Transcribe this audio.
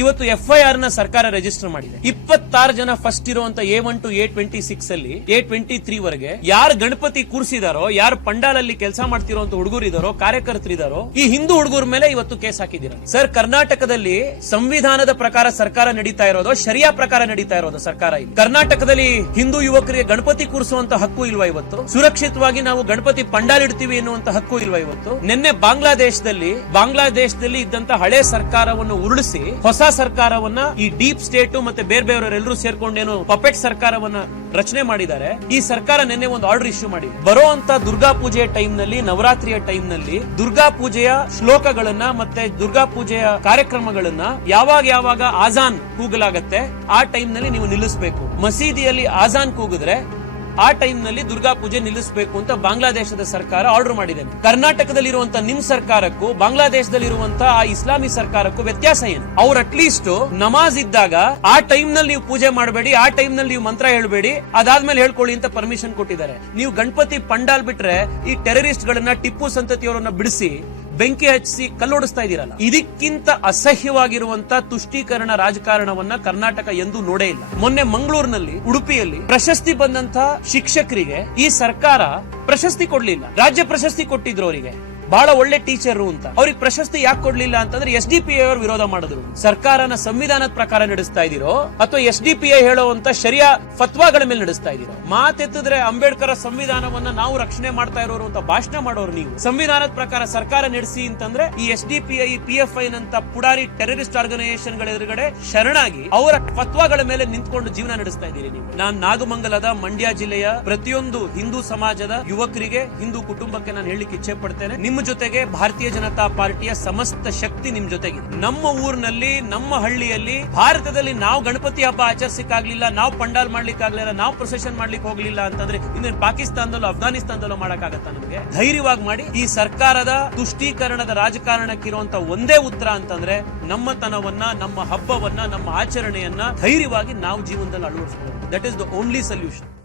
ಇವತ್ತು F I ಆರ್ನ ಸರ್ಕಾರ ರಿಜಿಸ್ಟರ್ ಮಾಡಿದೆ. ಇಪ್ಪತ್ತಾರು ಜನ ಫಸ್ಟ್ ಇರುವಂತ A one to A twenty six ಅಲ್ಲಿ ಎ ಟ್ವೆಂಟಿ ತ್ರೀ ವರೆಗೆ ಯಾರು ಗಣಪತಿ ಕೂರಿಸಿದಾರೋ, ಯಾರು ಪಂಡಾಲಲ್ಲಿ ಕೆಲಸ ಮಾಡ್ತಿರೋಂತ ಹುಡುಗರು ಇದಾರೋ ಕಾರ್ಯಕರ್ತರಿದಾರೋ, ಈ ಹಿಂದೂ ಹುಡುಗರ ಮೇಲೆ ಇವತ್ತು ಕೇಸ್ ಹಾಕಿದ್ದೀರಾ. ಸರ್ ಕರ್ನಾಟಕದಲ್ಲಿ ಸಂವಿಧಾನದ ಪ್ರಕಾರ ಸರ್ಕಾರ ನಡೀತಾ ಇರೋದು, ಶರಿಯಾ ಪ್ರಕಾರ ನಡೀತಾ ಇರೋದು ಸರ್ಕಾರ ಇಲ್ಲಿ? ಕರ್ನಾಟಕದಲ್ಲಿ ಹಿಂದೂ ಯುವಕರಿಗೆ ಗಣಪತಿ ಕೂರಿಸುವಂತ ಹಕ್ಕು ಇಲ್ವಾ ಇವತ್ತು? ಸುರಕ್ಷಿತವಾಗಿ ನಾವು ಗಣಪತಿ ಪಂಡಾಲ್ ಇಡ್ತೀವಿ ಎನ್ನುವಂತ ಹಕ್ಕು ಇಲ್ವಾ ಇವತ್ತು? ನಿನ್ನೆ ಬಾಂಗ್ಲಾದೇಶದಲ್ಲಿ ಬಾಂಗ್ಲಾದೇಶದಲ್ಲಿ ಇದ್ದಂತ ಹಳೆ ಸರ್ಕಾರವನ್ನು ಉರುಳಿಸಿ ಹೊಸ ಸರ್ಕಾರವನ್ನ, ಈ ಡೀಪ್ ಸ್ಟೇಟ್ ಮತ್ತೆ ಬೇರೆ ಬೇರೆಯವರೆಲ್ಲರೂ ಸೇರ್ಕೊಂಡೇನು ಪಪೆಟ್ ಸರ್ಕಾರವನ್ನ ರಚನೆ ಮಾಡಿದ್ದಾರೆ. ಈ ಸರ್ಕಾರ ನಿನ್ನೆ ಒಂದು ಆರ್ಡರ್ ಇಶ್ಯೂ ಮಾಡಿದೆ. ಅಂತ ದುರ್ಗಾ ಪೂಜೆಯ ಟೈಮ್ನಲ್ಲಿ ನವರಾತ್ರಿಯ ಟೈಮ್ನಲ್ಲಿ ದುರ್ಗಾ ಪೂಜೆಯ ಶ್ಲೋಕಗಳನ್ನ ಮತ್ತೆ ದುರ್ಗಾ ಪೂಜೆಯ ಕಾರ್ಯಕ್ರಮಗಳನ್ನ ಯಾವಾಗ ಯಾವಾಗ ಆಜಾನ್ ಕೂಗಲಾಗತ್ತೆ, ಆ ಟೈಮ್ನಲ್ಲಿ ನೀವು ನಿಲ್ಲಿಸಬೇಕು. ಮಸೀದಿಯಲ್ಲಿ ಆಜಾನ್ ಕೂಗಿದ್ರೆ ಆ ಟೈಮ್ನಲ್ಲಿ ದುರ್ಗಾ ಪೂಜೆ ನಿಲ್ಲಿಸಬೇಕು ಅಂತ ಬಾಂಗ್ಲಾದೇಶದ ಸರ್ಕಾರ ಆರ್ಡರ್ ಮಾಡಿದೆ. ಕರ್ನಾಟಕದಲ್ಲಿರುವಂತ ನಿಮ್ ಸರ್ಕಾರಕ್ಕೂ ಬಾಂಗ್ಲಾದೇಶದಲ್ಲಿರುವಂತ ಆ ಇಸ್ಲಾಮಿ ಸರ್ಕಾರಕ್ಕೂ ವ್ಯತ್ಯಾಸ ಏನು? ಅವ್ರು ಅಟ್ಲೀಸ್ಟ್ ನಮಾಜ್ ಇದ್ದಾಗ ಆ ಟೈಮ್ನಲ್ಲಿ ನೀವು ಪೂಜೆ ಮಾಡಬೇಡಿ, ಆ ಟೈಮ್ನಲ್ಲಿ ನೀವು ಮಂತ್ರ ಹೇಳಬೇಡಿ, ಅದಾದ್ಮೇಲೆ ಹೇಳ್ಕೊಳ್ಳಿ ಅಂತ ಪರ್ಮಿಷನ್ ಕೊಟ್ಟಿದ್ದಾರೆ. ನೀವು ಗಣಪತಿ ಪಂಡಾಲ್ ಬಿಟ್ರೆ ಈ ಟೆರರಿಸ್ಟ್ ಗಳನ್ನ ಟಿಪ್ಪು ಸಂತತಿಯವರನ್ನ ಬಿಡಿಸಿ ಬೆಂಕಿ ಹಚ್ಚಿಸಿ ಕಲ್ಲೊಡಿಸ್ತಾ ಇದೀರಲ್ಲ ಇದಕ್ಕಿಂತ ಅಸಹ್ಯವಾಗಿರುವಂತ ತುಷ್ಟೀಕರಣ ರಾಜಕಾರಣವನ್ನ ಕರ್ನಾಟಕ ಎಂದೂ ನೋಡೇ ಇಲ್ಲ. ಮೊನ್ನೆ ಮಂಗಳೂರಿನಲ್ಲಿ, ಉಡುಪಿಯಲ್ಲಿ ಪ್ರಶಸ್ತಿ ಬಂದಂತ ಶಿಕ್ಷಕರಿಗೆ ಈ ಸರ್ಕಾರ ಪ್ರಶಸ್ತಿ ಕೊಡ್ಲಿಲ್ಲ. ರಾಜ್ಯ ಪ್ರಶಸ್ತಿ ಕೊಟ್ಟಿದ್ರು ಅವರಿಗೆ. ಬಹಳ ಒಳ್ಳೆ ಟೀಚರ್ ಅಂತ. ಅವ್ರಿಗೆ ಪ್ರಶಸ್ತಿ ಯಾಕೆ ಕೊಡ್ಲಿಲ್ಲ ಅಂತಂದ್ರೆ ಎಸ್ ಡಿ ಪಿ ಐ ಅವರು ವಿರೋಧ ಮಾಡಿದ್ರು. ಸರ್ಕಾರನ ಸಂವಿಧಾನದ ಪ್ರಕಾರ ನಡೆಸ್ತಾ ಇದೀರೋ ಅಥವಾ ಎಸ್ ಡಿ ಪಿ ಐ ಹೇಳುವಂತ ಶರಿಯಾ ಫತ್ವಾಗಳ ಮೇಲೆ ನಡೆಸ್ತಾ ಇದೀರೋ. ಮಾತೆತ್ತಿದ್ರೆ ಅಂಬೇಡ್ಕರ್ ಸಂವಿಧಾನವನ್ನ ನಾವು ರಕ್ಷಣೆ ಮಾಡ್ತಾ ಇರೋರು ಅಂತ ಭಾಷಣ ಮಾಡೋರು ನೀವು. ಸಂವಿಧಾನದ ಪ್ರಕಾರ ಸರ್ಕಾರ ನಡೆಸಿ ಅಂತಂದ್ರೆ ಈ S D P I, P F I ನಂತ ಪುಡಾರಿ ಟೆರರಿಸ್ಟ್ ಆರ್ಗನೈಸೇಷನ್ಗಳ ಎದುರುಗಡೆ ಶರಣಾಗಿ ಅವರ ಫತ್ವಾಗಳ ಮೇಲೆ ನಿಂತ್ಕೊಂಡು ಜೀವನ ನಡೆಸ್ತಾ ಇದ್ದೀರಿ ನೀವು. ನಾನು ನಾಗಮಂಗಲದ ಮಂಡ್ಯ ಜಿಲ್ಲೆಯ ಪ್ರತಿಯೊಂದು ಹಿಂದೂ ಸಮಾಜದ ಯುವಕರಿಗೆ, ಹಿಂದೂ ಕುಟುಂಬಕ್ಕೆ ನಾನು ಹೇಳಲಿಕ್ಕೆ ಇಚ್ಛೆ ಪಡ್ತೇನೆ. ನಿಮ್ಮ ಜೊತೆಗೆ ಭಾರತೀಯ ಜನತಾ ಪಾರ್ಟಿಯ ಸಮಸ್ತ ಶಕ್ತಿ ನಿಮ್ ಜೊತೆಗೆ ನಮ್ಮ ಊರಿನಲ್ಲಿ, ನಮ್ಮ ಹಳ್ಳಿಯಲ್ಲಿ, ಭಾರತದಲ್ಲಿ ನಾವು ಗಣಪತಿ ಹಬ್ಬ ಆಚರಿಸಕ್ಕಾಗ್ಲಿಲ್ಲ, ನಾವು ಪಂಡಾಲ್ ಮಾಡ್ಲಿಕ್ಕೆ ಆಗ್ಲಿಲ್ಲ ನಾವು ಪ್ರೊಸೆಷನ್ ಮಾಡ್ಲಿಕ್ಕೆ ಹೋಗ್ಲಿಲ್ಲ ಅಂತಂದ್ರೆ ಇನ್ನು ಪಾಕಿಸ್ತಾನದಲ್ಲೂ, ಅಫ್ಘಾನಿಸ್ತಾನದಲ್ಲೂ ಮಾಡಕ್ಕಾಗತ್ತ ನಮಗೆ? ಧೈರ್ಯವಾಗಿ ಮಾಡಿ, ಈ ಸರ್ಕಾರದ ತುಷ್ಟೀಕರಣದ ರಾಜಕಾರಣಕ್ಕಿರುವಂತ ಒಂದೇ ಉತ್ತರ ಅಂತಂದ್ರೆ ನಮ್ಮತನವನ್ನ, ನಮ್ಮ ಹಬ್ಬವನ್ನ, ನಮ್ಮ ಆಚರಣೆಯನ್ನ ಧೈರ್ಯವಾಗಿ ನಾವು ಜೀವನದಲ್ಲಿ ಅಳವಡಿಸಬಹುದು that is the only solution